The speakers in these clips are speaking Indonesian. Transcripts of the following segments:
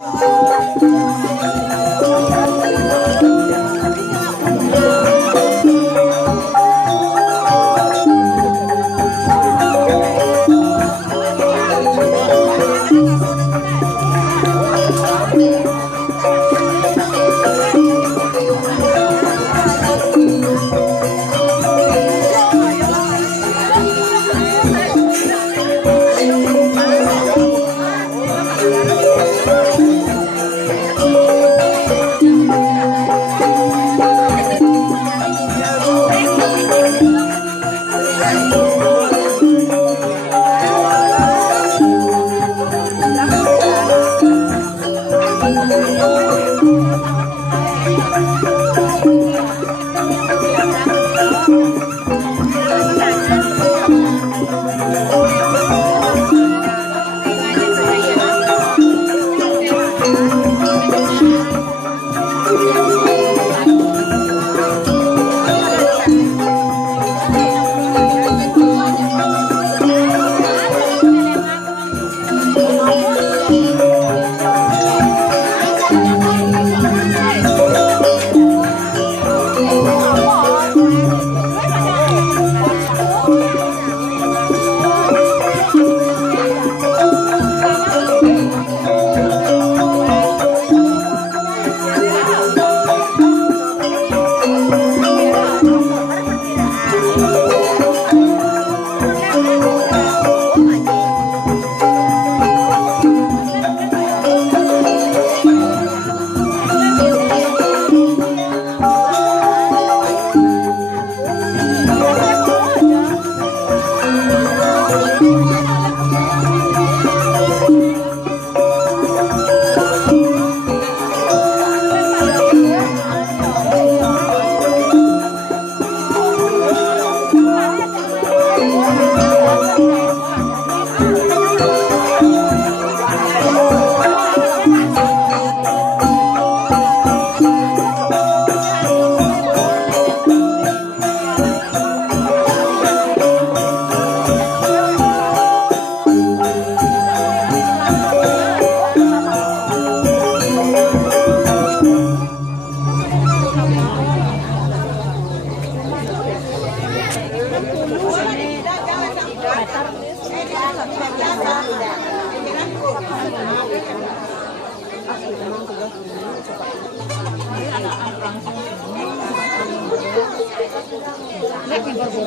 Hãy subscribe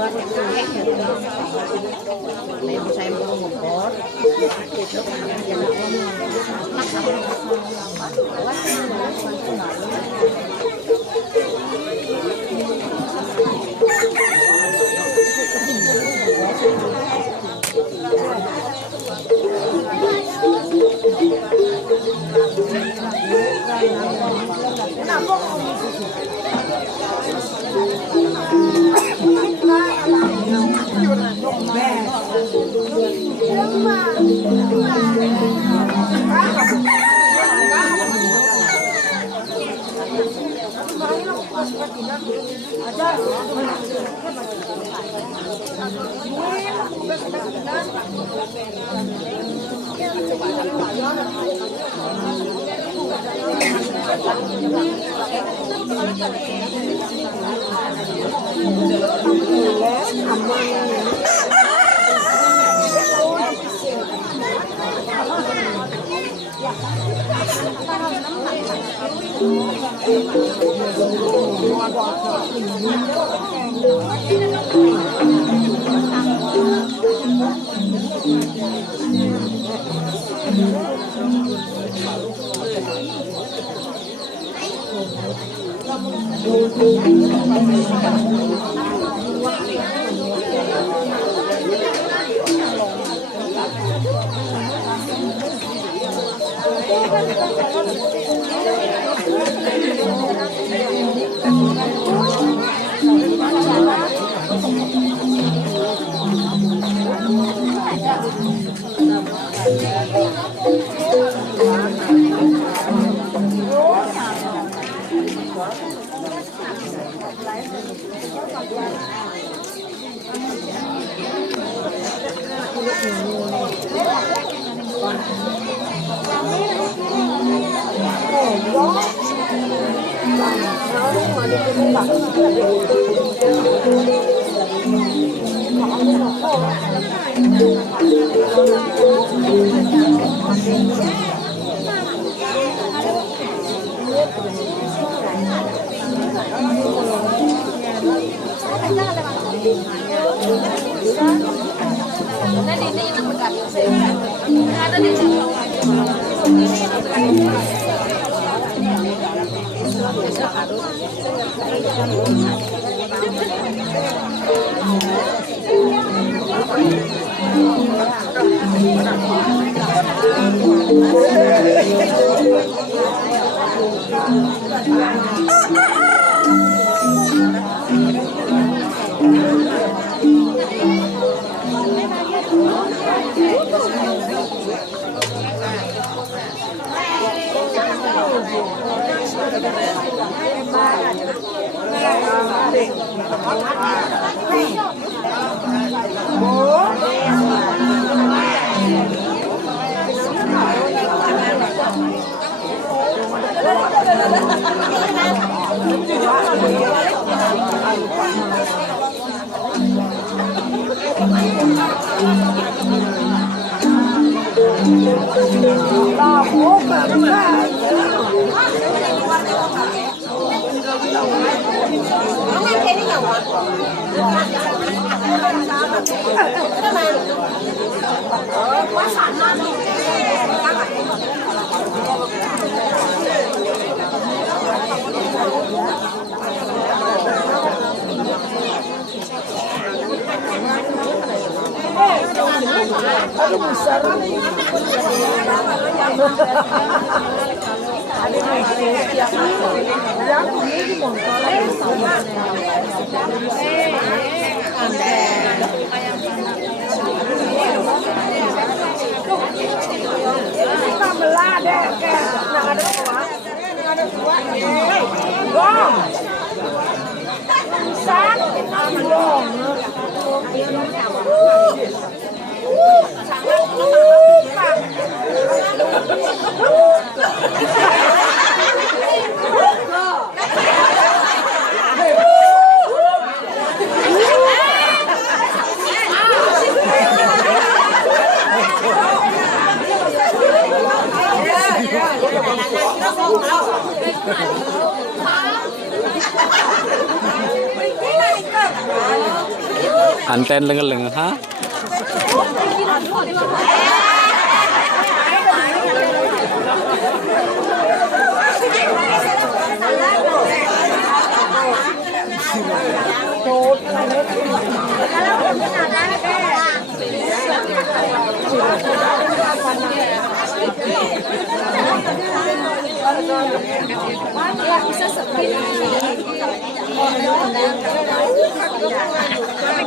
cho kênh Ghiền Mì Gõ để không bỏ lỡ những video hấp dẫn. Anten lengan ha?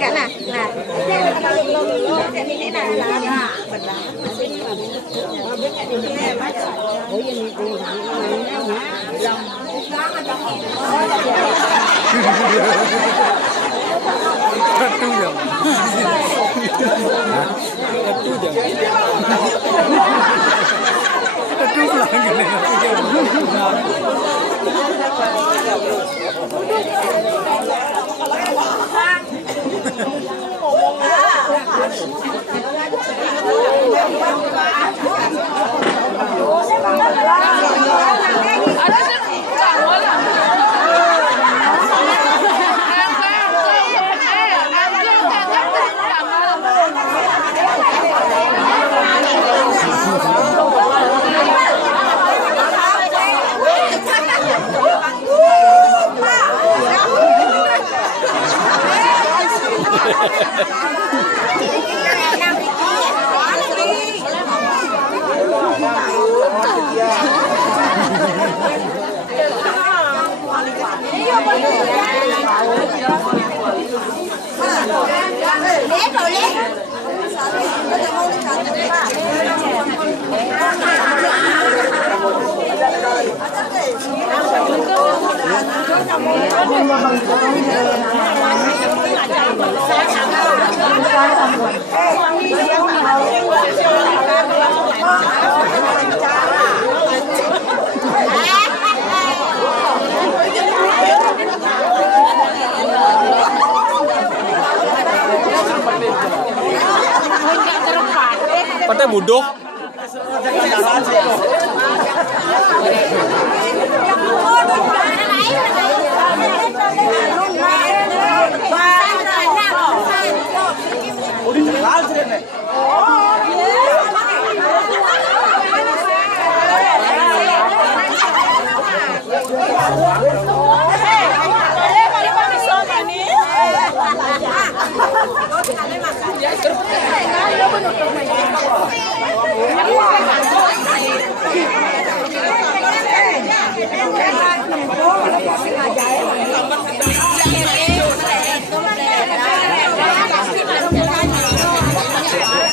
Cả nè, nè. Cái này là Saya bodoh.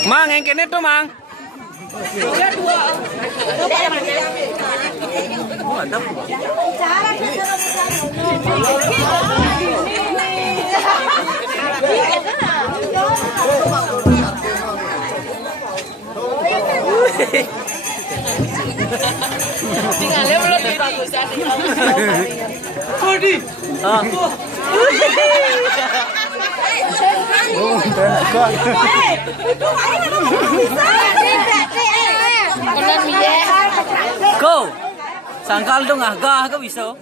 Mang, yang kene tuh, Mang. Tinggalnya belum dibagusan. Kodi. Go. Sangkal dong agak ke bisa.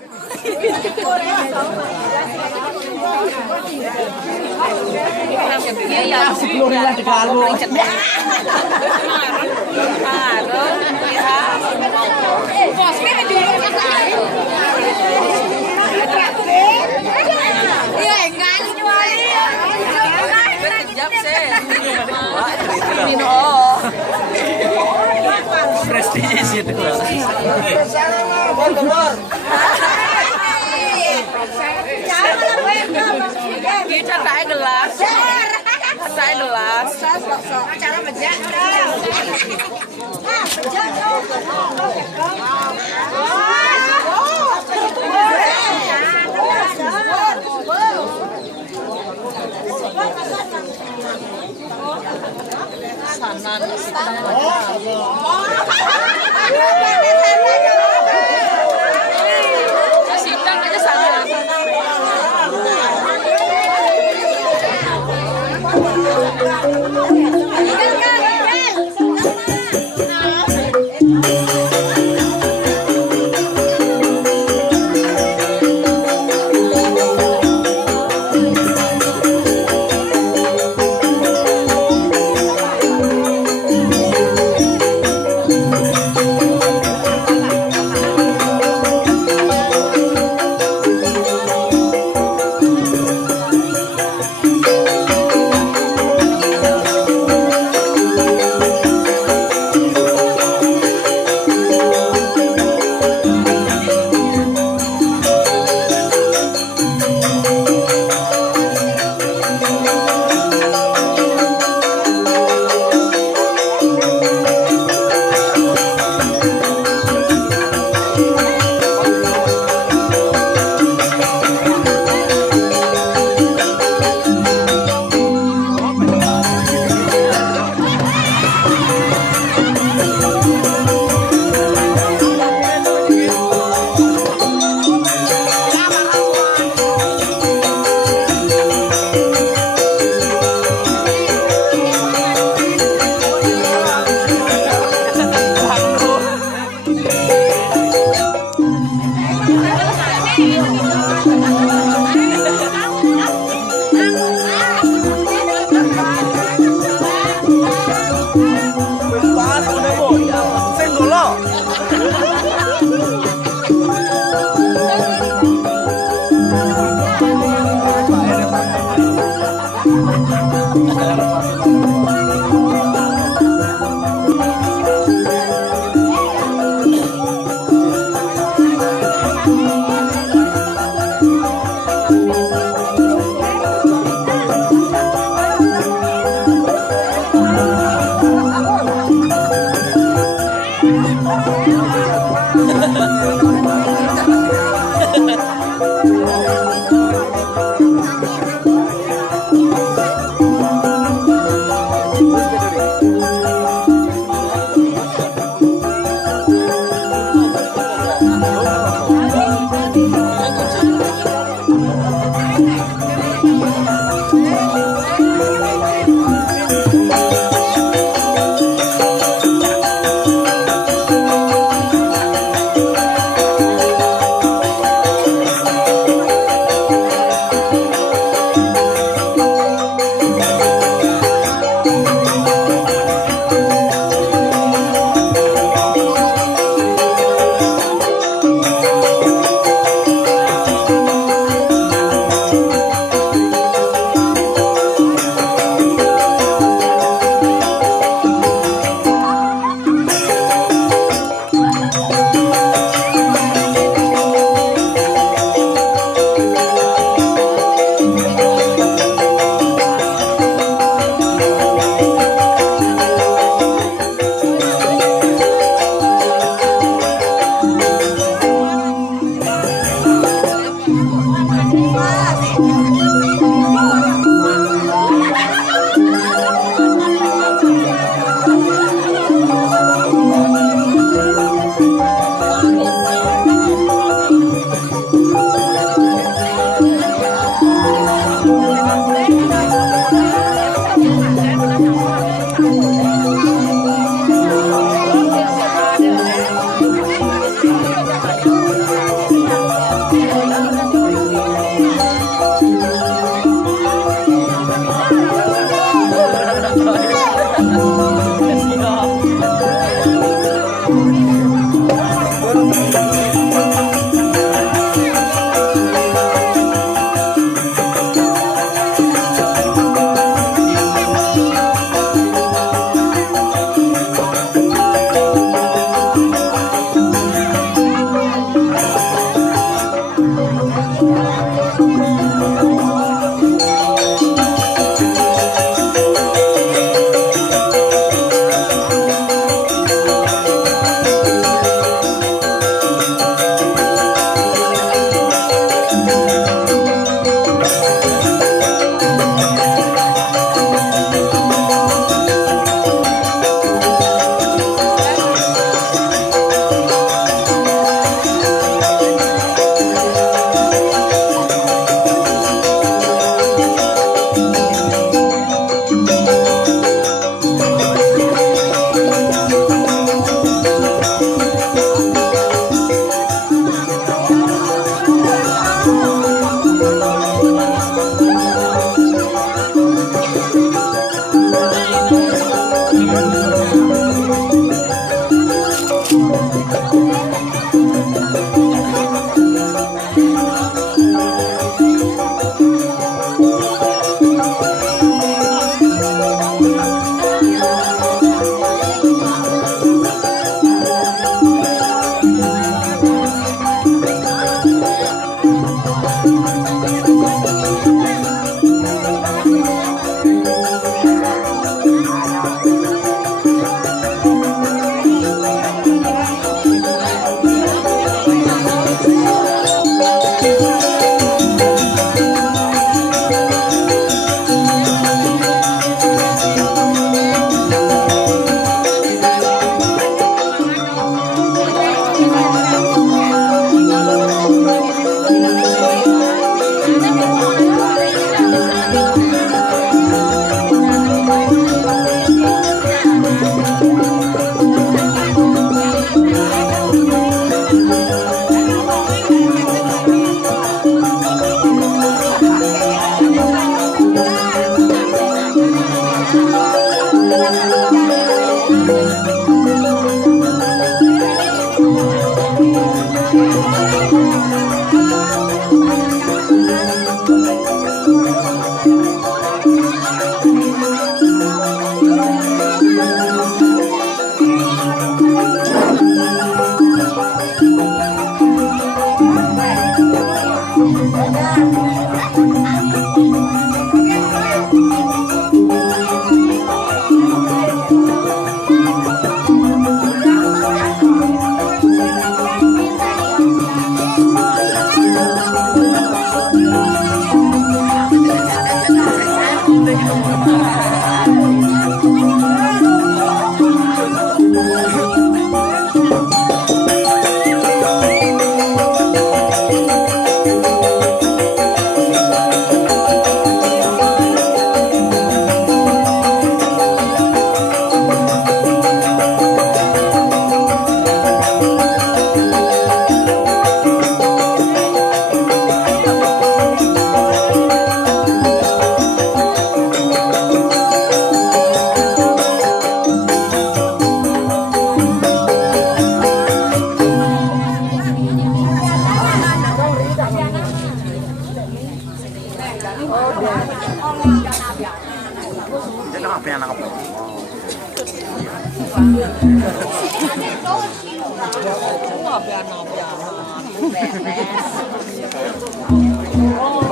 Prestisius itu. Kita tak gelas. Saya gelas. Cara bejak. Sidang aja sana.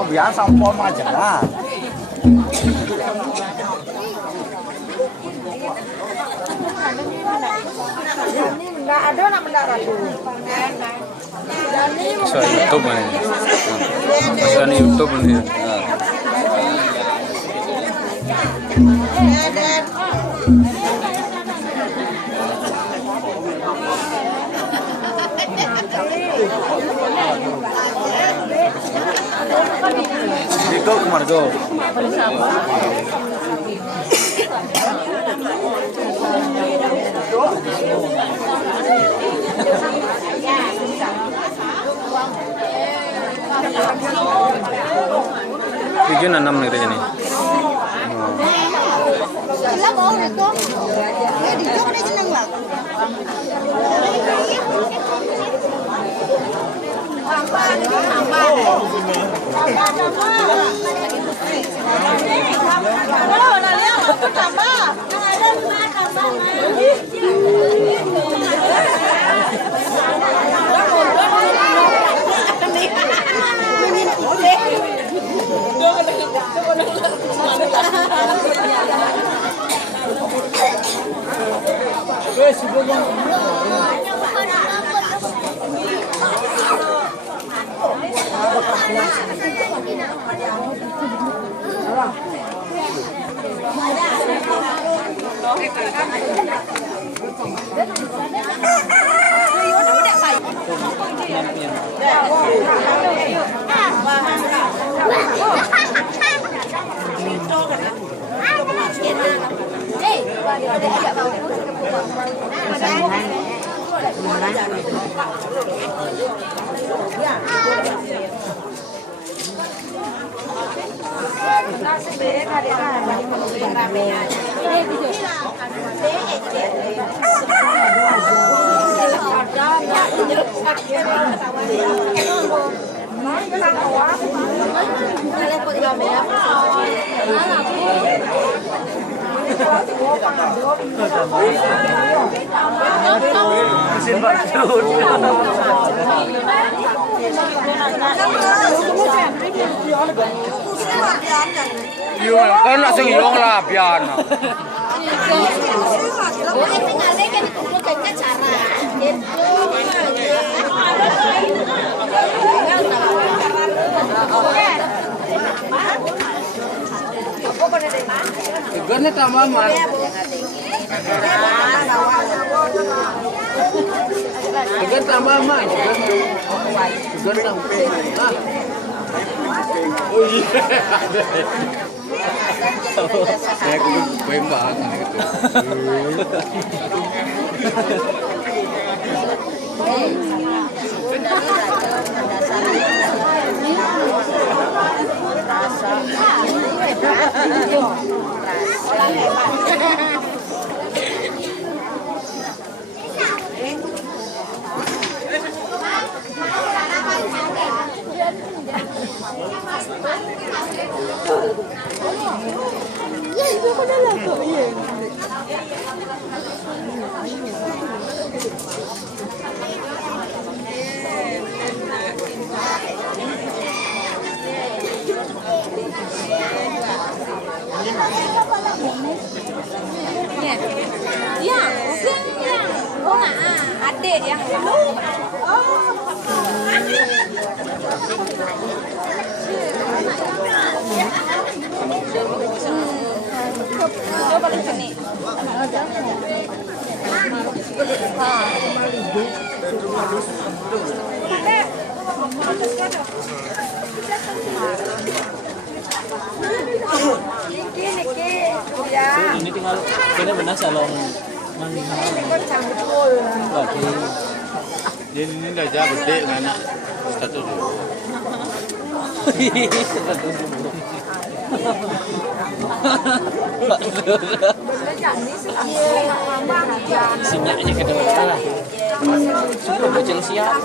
Biasa sampom aja lah. Enggak ada nak mendarat dulu. Soal YouTube mana? Soal YouTube mana? Go kemar go. Tujuh enam nih ini. Sila mau itu. Di jok dia senang lah. Kan nak sengiyong lah pian. Tegurnya tambah mal. Tegur tambah mal. Tegur tambah. Oh iya. Saya gue banget gitu. Iya, usianya. Oh nggak, adik yang coba di sini. Ini tinggal benar-benar salon mandi lagi. Jadi ini dah jauh gede kan? Satu dulu. Sinyaknya ke depan. Sudah bocil siap.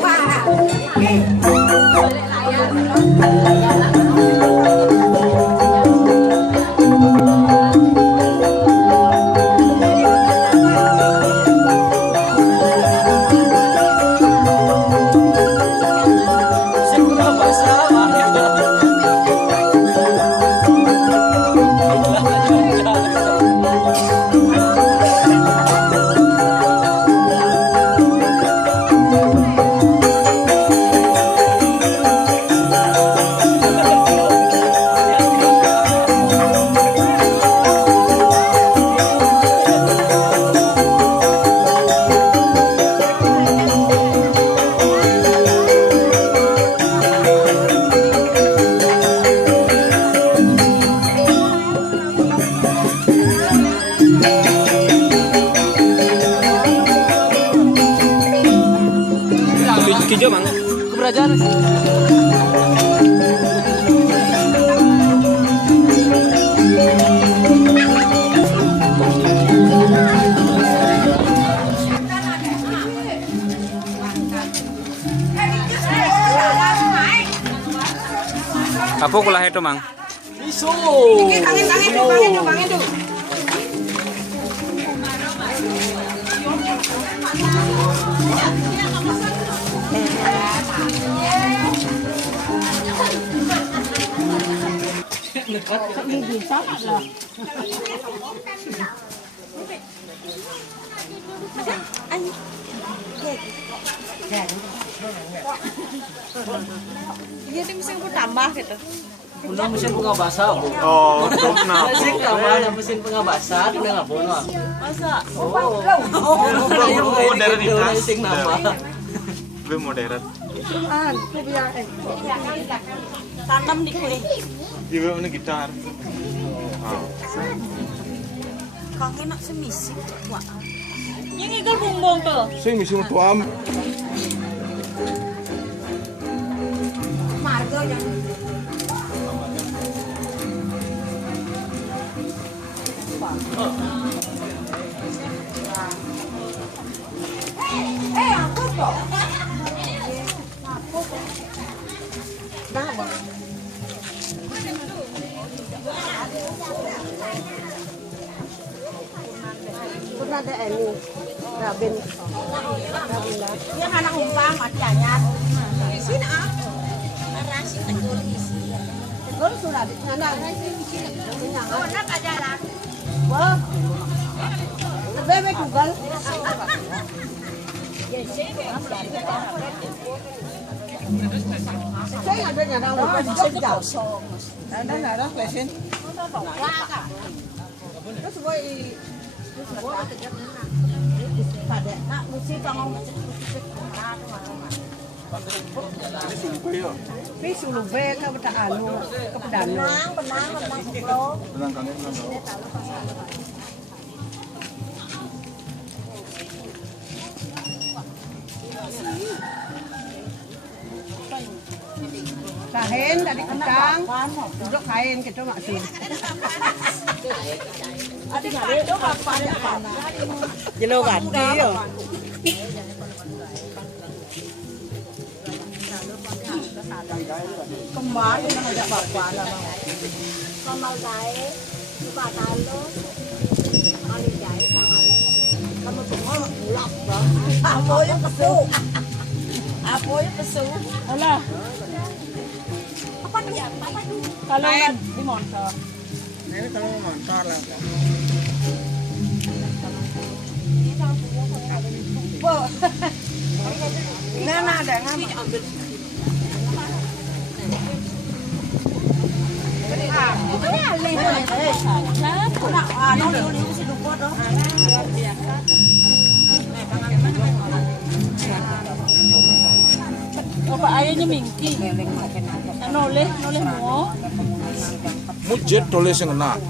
Kijo mang. Keberajaan. Apa kulah itu mang? Isu. Tangan tu. Iya, dia mesti tambah gitu. Pulang mesin pengabasa, Bu. Oh, kenapa? Mesin tambah mesin pengabasa, udah nggak boleh. Masa? Modernitas. Mesin nambah. Gue modern. Tanam di kulit. Juga mana gitar. Kang enak semisi. Wah. Yang igal bumbong tuh. Sing misi tuam. Margo yang aku kok. Nah, pernah ada ini rabin yang anak umpang macamnya sini ah nasi tegul isi tegul surat nana oh nak aja lah wah bebek google saya ada nyana udah jauh ada lesin terus boy pada nak mesti kamu Pisu lube ke beta anu ke pedano. Benang lo. Benang kangen lo. Kain dari kentang, duduk kain gitu maksud. Ada nyari itu apa ada jelo ganti yo. Kembali yang ada bapak lah. Kamal jai, batal lo, ali jai tangan. Kamu semua ulap bang. Apa yang kesu? Apa yang kesu? Alah. Apa dia? Apa tu? Kalau di motor. Ini kalau motor lah. Nah, ada ngambil. Apa ayahnya mingki? Noleh mau. Mujet tulis yang kena.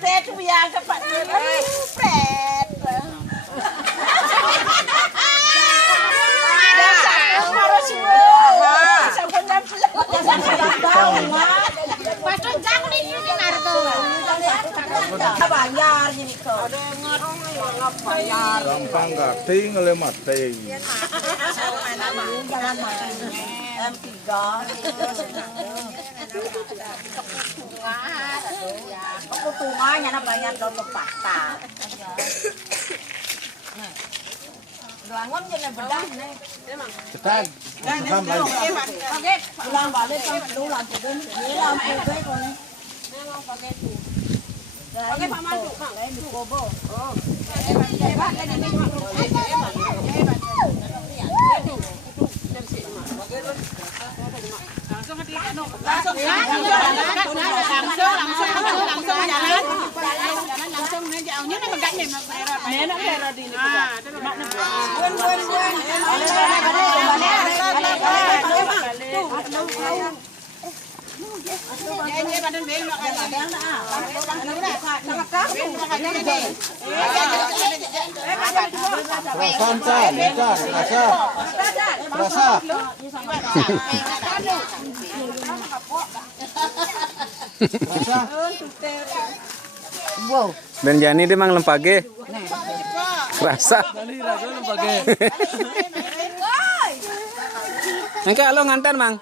Pet biar cepat pet. Bayar jadi kau. Ada nggak bayar. Gampang gak? Tinggal mati. Jangan mati. M3. Kepungannya na bayar daw pagpakta. Doangon dyan na bedah. Kita paham lagi. Ulang balik kan ulang pun. Ulang pun ko ni. Pakai pamandu, Mak. Lain di kobo. Oh. Langsung jauhnya nih megangnya Wow. Dan Jani dia mang lempage. Rasa. Lempage. Nangka lo ngantan mang.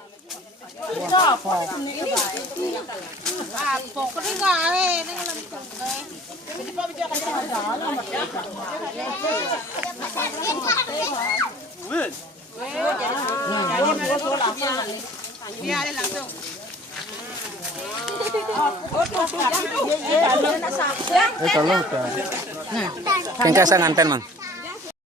Kengkasa nganten mang.